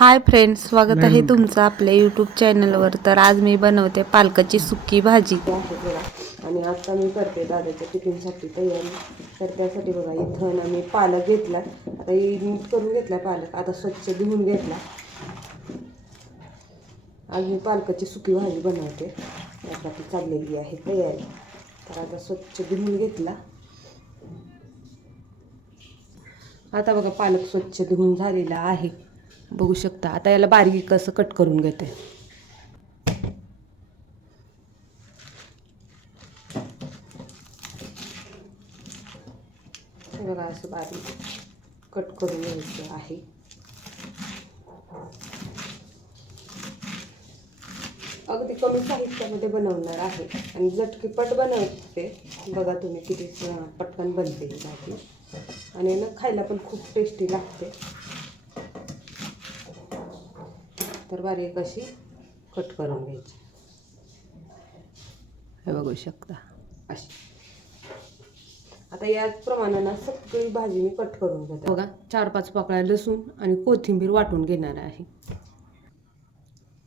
Hi friends स्वागत आहे तुमचं आपल्या यूट्यूब चॅनलवर तर आज मी बनवते पालकाची सुकी भाजी. आहे बघा आणि आता मी करते दादाच्या टिफिनसाठी तयारी. तर त्यासाठी बघा इथं ना मी पालक घेतला. आता ही नीट करून घेतला पालक. आता स्वच्छ धुवून घेतला. आज मी पालकाची सुकी भाजी बनवते. त्यासाठी चाललेली आहे तयारी. तर आता स्वच्छ धुवून घेतला. आता बघा पालक स्वच्छ धुवून झालेला आहे. बघू शकता. आता याला बारीक कसं कट करून घेते. बघा असं बारीक कट करून घ्यायचं आहे. अगदी कमी साहित्यामध्ये बनवणार आहे. आणि झटकीपट बनवते. बघा तुम्ही किती पटकन बनते भाजी. आणि ना खायला पण खूप टेस्टी लागते. तर बारीक अशी कट करून घ्यायची. हे बघू शकता. अशी. आता याच प्रमाणानं सगळी भाजी मी कट करून घेते. बघा चार पाच पाकळ्या लसूण आणि कोथिंबीर वाटून घेणार आहे.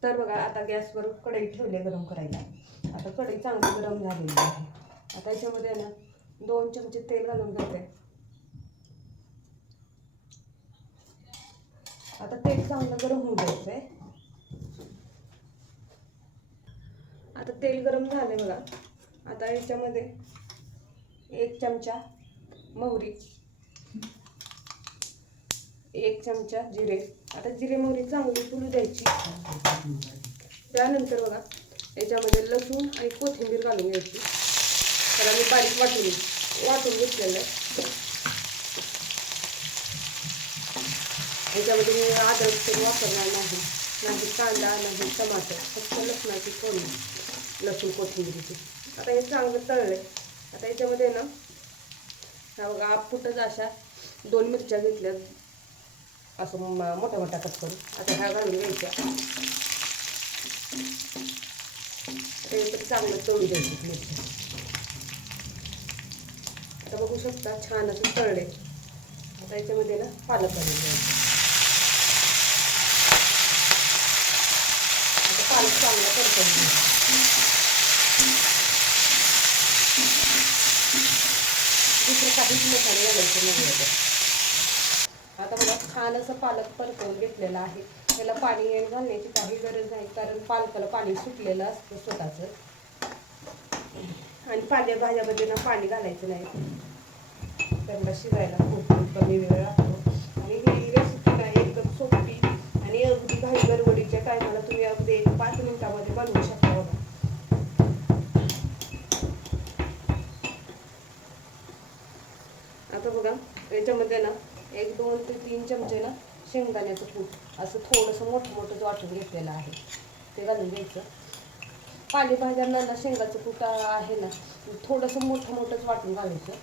तर बघा आता गॅसवर कढई ठेवले गरम करायला. आता कढई चांगली गरम झालेली आहे. आता याच्यामध्ये ना दोन चमचे तेल घालून घेते. आता तेल चांगलं गरम होऊ द्यायचं आहे आता तेल गरम झाले बघा. आता याच्यामध्ये एक चमचा मोहरी एक चमचा जिरे. आता जिरे मोहरी चांगली फुलू द्यायची. त्यानंतर बघा याच्यामध्ये लसूण आणि कोथिंबीर घालून घ्यायची. त्याला मी बारीक वाटून वाटून घेतलेलं याच्यामध्ये मी अद्रक वापरणार नाही. नाही कांदा नाही टमाटर. फक्त लसणाची फोडणी. लसूण कोथिंबीरची आता हे चांगलं तळले आता याच्यामध्ये ना हा बघा आपटच अशा दोन मिरच्या घेतल्या असं मोठ्या मोठ्या कट करून. आता ह्या घालून घ्यायच्या. ते पण चांगलं तळू द्यायची मिरच्या आता बघू शकता छान असं तळले आता याच्यामध्ये ना पालक घालून द्यायचं आता चांगला करतो दुसरं काहीच मसाले घालायचे नाही याच्यात. आता बघा छान असं पालक परतवून घेतलेला आहे. त्याला पाणी घालण्याची काही गरज नाही कारण पालकाला पाणी सुटलेलं असतं स्वतःचं. आणि पालेभाज्यामध्ये ना पाणी घालायचं नाही. त्यांना शिजायला खूप कमी वेळ लागतो. आणि ही रेसिपी ना एकदम सोपी आणि अगदी घाई गडबडीच्या टायमाला अगदी एक पाच मिनिटामध्ये बनवू शकता बघा. आता बघा याच्यामध्ये ना एक दोन ते तीन चमचे ना शेंगदाण्याचं कूट असं थोडंसं मोठं मोठं वाटून घेतलेलं आहे. ते घालून घ्यायचं. पालेभाज्यांना ना शेंगाचं कूट आहे ना थोडंसं मोठं मोठंच वाटून घालायचं.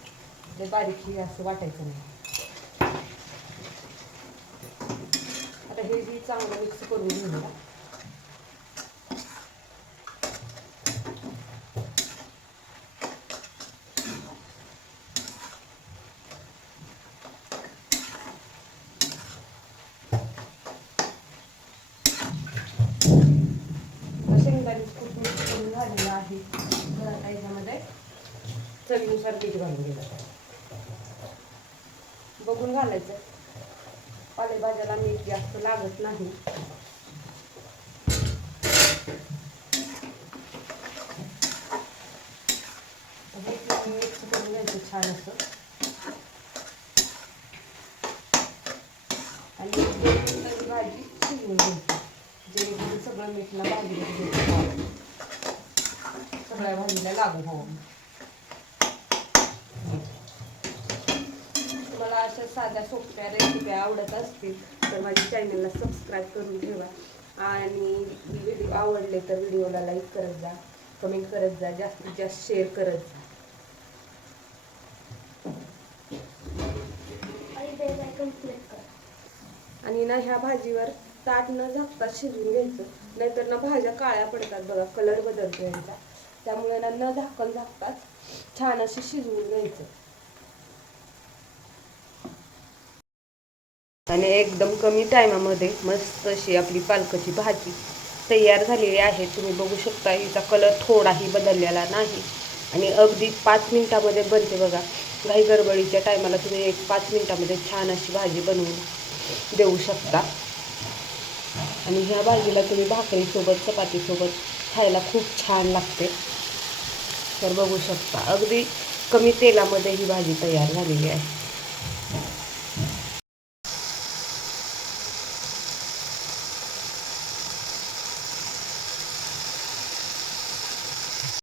ते बारीक ही असं वाटायचं नाही. आता हे बी चांगलं मिक्स करून घेऊया शेंगदाण्याचं कूट मिक्स करून झालेलं आहे तर आता याच्यामध्ये चवीनुसार मीठ घालून घ्यायचं बघून घालायचं. पालेभाज्याला मीठ जास्त लागत नाही. हे मिक्स करून घ्यायचं छान असं. आणि भाजी शिजवून घ्यायची. जेणेकरून सगळं मीठला भाजीला सगळ्या भाजीला लागू हवं तुम्हाला अशा साध्या सोप्या रेसिपी आवडत असतील तर माझ्या चॅनलला सबस्क्राईब करून ठेवा. आणि व्हिडिओ आवडले तर व्हिडिओला लाईक करत जा कमेंट करत जा जास्तीत जास्त शेअर करत जा. आणि ना ह्या भाजीवर ताट न झाकता शिजवून घ्यायचं. नाहीतर ना भाज्या काळ्या पडतात बघा कलर बदलतो यांचा. त्यामुळे ना न झाकण झाकताच छान अशी शिजवून घ्यायचं. आणि एकदम कमी टायमामध्ये मस्त अशी आपली पालकाची भाजी तयार झालेली आहे. तुम्ही बघू शकता हिचा कलर थोडाही बदललेला नाही. आणि अगदी पाच मिनिटामध्ये बनते बघा. घाई गडबडीच्या टायमाला तुम्ही एक पाच मिनिटामध्ये छान अशी भाजी बनवून देऊ शकता. आणि ह्या भाजीला तुम्ही भाकरीसोबत चपातीसोबत खायला खूप छान लागते. तर बघू शकता अगदी कमी तेलामध्ये ही भाजी तयार झालेली आहे.